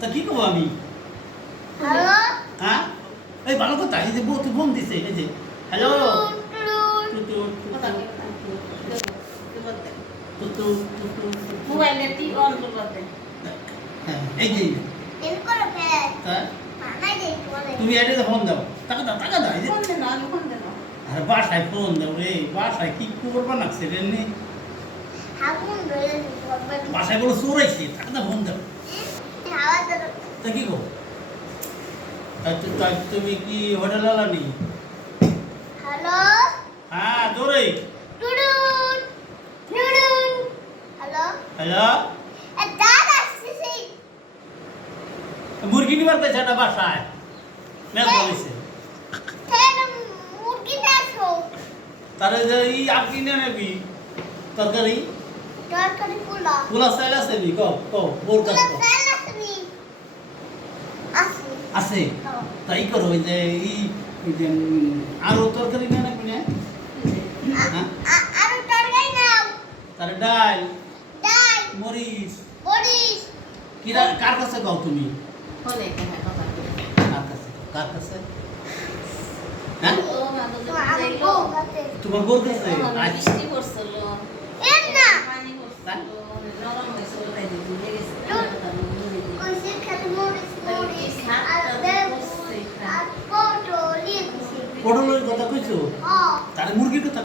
তা কি করবো আমি? হ্যালো হ্যাঁ এই ভালো কথা, এই যে বউ তুই ফোন দিছে, এই যে হ্যালো মোবাইলে টি অন করতে হ্যাঁ এই যে এর করে ফেল হ্যাঁ মামা যে বলে তুমি এটা ফোন দাও, টাকা দাও এই যে ফোন দেন আমি ফোন দেন আরে বাসায় ফোন দাও রে, বাসায় কি করবা না সেরেনে হাগুন ধরে বলবে বাসায় বলো চোর আইছে, টাকা দাও ফোন দাও। হাওয়া ধরে তা কি গো তুমি কি হোটেল আলানি? হ্যালো হ্যাঁ জোরে টুডুন টুডুন হ্যালো হ্যালো এ দাদা আসছে মুরগি নিবার পেয়েছে একটা বাসায় মেল বলেছে, তেন মুরগি দাও তারে যে ই আর কিনে নেবি তরকারি তরকারি পোলা পোলা চাইল আছে নি বোর কাছ পোলা ফেল আসনি আসনি আছে তাই করো ওই যে ওই যে আরো তরকারি না নাকি না হ্যাঁ আর তরকারি নাও তারে ডাল ডাল মরিচ বড়িস কিরা কার কাছে গাও তুমি? ফোনে কেন কথা কার কাছে হ্যাঁ ও মা তো তো আমি যাইলো বউ কাছে তোমার বোর কাছে আচ্ছা বৃষ্টি পড়ছিল এর না পানি পড়ছিল নরম হয়েছিল তাই ভিজে গেছে কইছে খালি মরিস মরিস আর দেব আর পটল লিখছি পটলের কথা কইছো, হ্যাঁ তারে মুরগিটা